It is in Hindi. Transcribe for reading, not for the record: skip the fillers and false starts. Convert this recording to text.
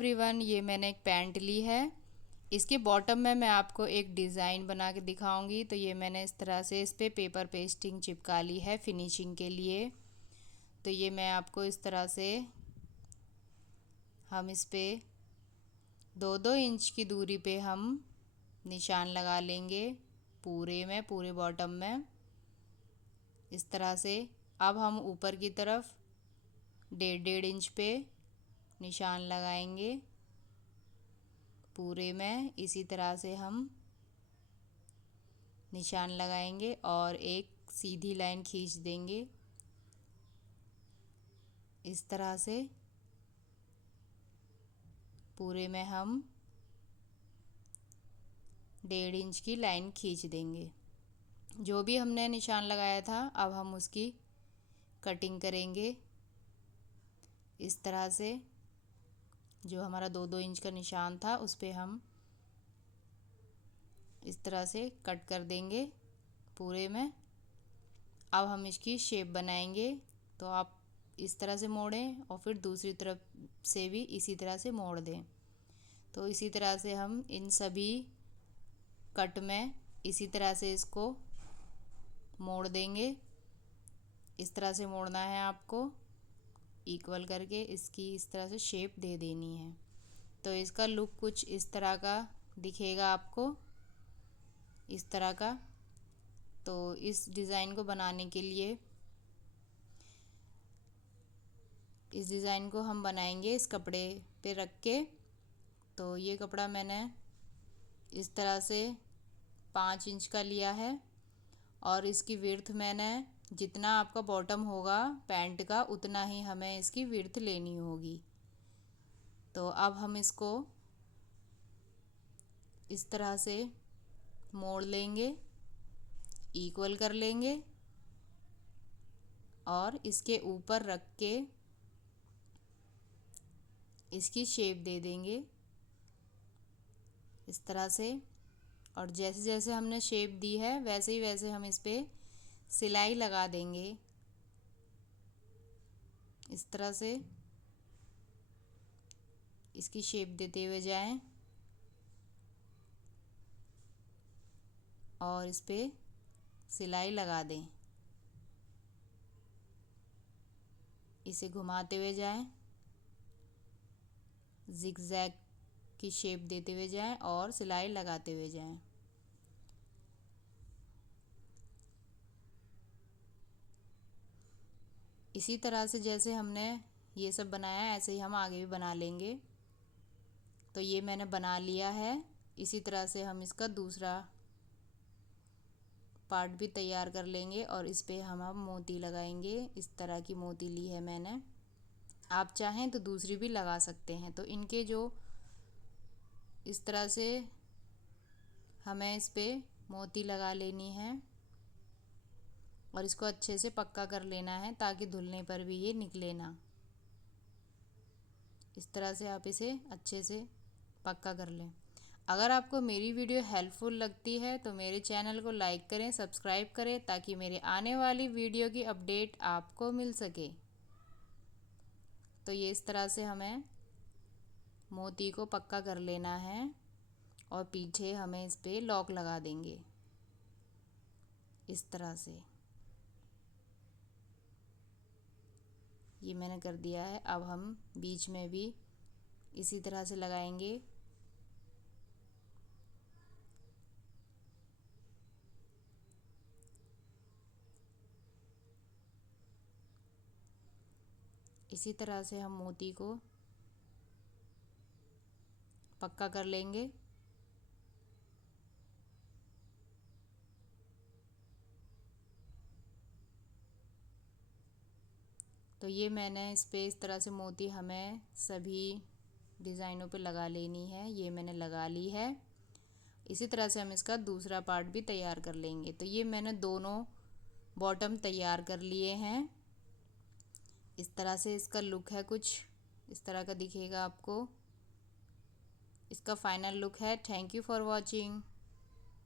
एवरीवन, ये मैंने एक पैंट ली है। इसके बॉटम में मैं आपको एक डिज़ाइन बना के दिखाऊंगी। तो ये मैंने इस तरह से इस पे पेपर पेस्टिंग चिपका ली है फिनिशिंग के लिए। तो ये मैं आपको इस तरह से हम इस पे 2-2 इंच की दूरी पे हम निशान लगा लेंगे पूरे बॉटम में इस तरह से। अब हम ऊपर की तरफ 1.5 इंच पे निशान लगाएंगे पूरे में। इसी तरह से हम निशान लगाएंगे और एक सीधी लाइन खींच देंगे इस तरह से। पूरे में हम 1.5 इंच की लाइन खींच देंगे। जो भी हमने निशान लगाया था अब हम उसकी कटिंग करेंगे इस तरह से। जो हमारा 2-2 इंच का निशान था उस पे हम इस तरह से कट कर देंगे पूरे में। अब हम इसकी शेप बनाएंगे। तो आप इस तरह से मोड़ें और फिर दूसरी तरफ से भी इसी तरह से मोड़ दें। तो इसी तरह से हम इन सभी कट में इसी तरह से इसको मोड़ देंगे। इस तरह से मोड़ना है आपको, इक्वल करके इसकी इस तरह से शेप दे देनी है। तो इसका लुक कुछ इस तरह का दिखेगा आपको, इस तरह का। तो इस डिज़ाइन को बनाने के लिए इस डिज़ाइन को हम बनाएंगे इस कपड़े पे रख के। तो ये कपड़ा मैंने इस तरह से 5 इंच का लिया है और इसकी विड्थ मैंने जितना आपका बॉटम होगा पैंट का उतना ही हमें इसकी विड्थ लेनी होगी। तो अब हम इसको इस तरह से मोड़ लेंगे, इक्वल कर लेंगे और इसके ऊपर रख के इसकी शेप दे देंगे इस तरह से। और जैसे जैसे हमने शेप दी है वैसे ही वैसे हम इस पे सिलाई लगा देंगे इस तरह से। इसकी शेप देते हुए जाएं और इस पे सिलाई लगा दें। इसे घुमाते हुए जाएं, जिगजैग की शेप देते हुए जाएं और सिलाई लगाते हुए जाएं। इसी तरह से जैसे हमने ये सब बनाया है ऐसे ही हम आगे भी बना लेंगे। तो ये मैंने बना लिया है। इसी तरह से हम इसका दूसरा पार्ट भी तैयार कर लेंगे और इस पे हम अब मोती लगाएंगे। इस तरह की मोती ली है मैंने, आप चाहें तो दूसरी भी लगा सकते हैं। तो इनके जो इस तरह से हमें इस पे मोती लगा लेनी है और इसको अच्छे से पक्का कर लेना है ताकि धुलने पर भी ये निकले ना। इस तरह से आप इसे अच्छे से पक्का कर लें। अगर आपको मेरी वीडियो हेल्पफुल लगती है तो मेरे चैनल को लाइक करें, सब्सक्राइब करें ताकि मेरे आने वाली वीडियो की अपडेट आपको मिल सके। तो ये इस तरह से हमें मोती को पक्का कर लेना है और पीछे हमें इस पे लॉक लगा देंगे इस तरह से। ये मैंने कर दिया है। अब हम बीच में भी इसी तरह से लगाएंगे। इसी तरह से हम मोती को पक्का कर लेंगे। तो ये मैंने इस पे इस तरह से मोती हमें सभी डिज़ाइनों पे लगा लेनी है। ये मैंने लगा ली है। इसी तरह से हम इसका दूसरा पार्ट भी तैयार कर लेंगे। तो ये मैंने दोनों बॉटम तैयार कर लिए हैं। इस तरह से इसका लुक है, कुछ इस तरह का दिखेगा आपको। इसका फाइनल लुक है। Thank you for watching.